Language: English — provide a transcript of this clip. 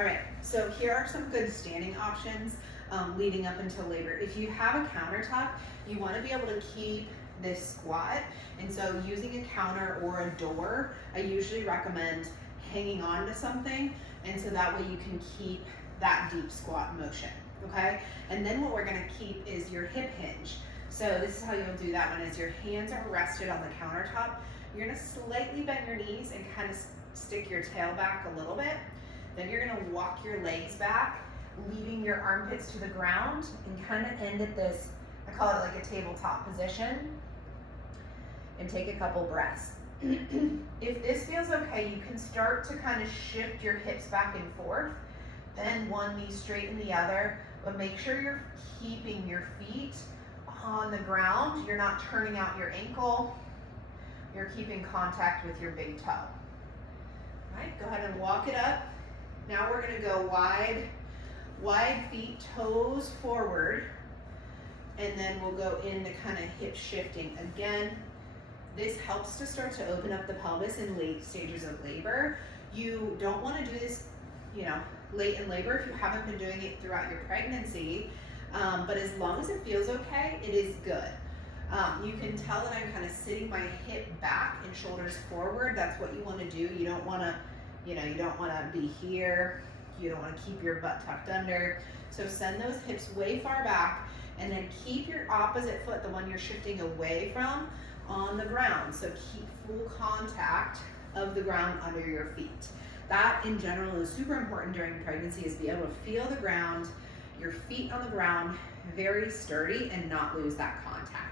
All right, so here are some good standing options leading up until labor. If you have a countertop, you want to be able to keep this squat, and so using a counter or a door, I usually recommend hanging on to something, and so that way you can keep that deep squat motion, okay? And then what we're gonna keep is your hip hinge. So this is how you'll do that one, is your hands are rested on the countertop. You're gonna slightly bend your knees and kind of stick your tail back a little bit. Then you're gonna walk your legs back, leaving your armpits to the ground, and kind of end at this, I call it like a tabletop position, and take a couple breaths. If this feels okay, you can start to kind of shift your hips back and forth, bend one knee, straighten the other, but make sure you're keeping your feet on the ground. You're not turning out your ankle. You're keeping contact with your big toe. All right, go ahead and walk it up. Now we're gonna go wide feet, toes forward, and then we'll go into kind of hip shifting. Again, this helps to start to open up the pelvis in late stages of labor. You don't want to do this, late in labor if you haven't been doing it throughout your pregnancy, but as long as it feels okay, it is good. You can tell that I'm kind of sitting my hip back and shoulders forward. That's what you want to do. You don't want to, you don't want to be here. You don't want to keep your butt tucked under. So send those hips way far back, and then keep your opposite foot, the one you're shifting away from, on the ground. So keep full contact of the ground under your feet. That in general is super important during pregnancy, is be able to feel the ground, your feet on the ground, very sturdy, and not lose that contact.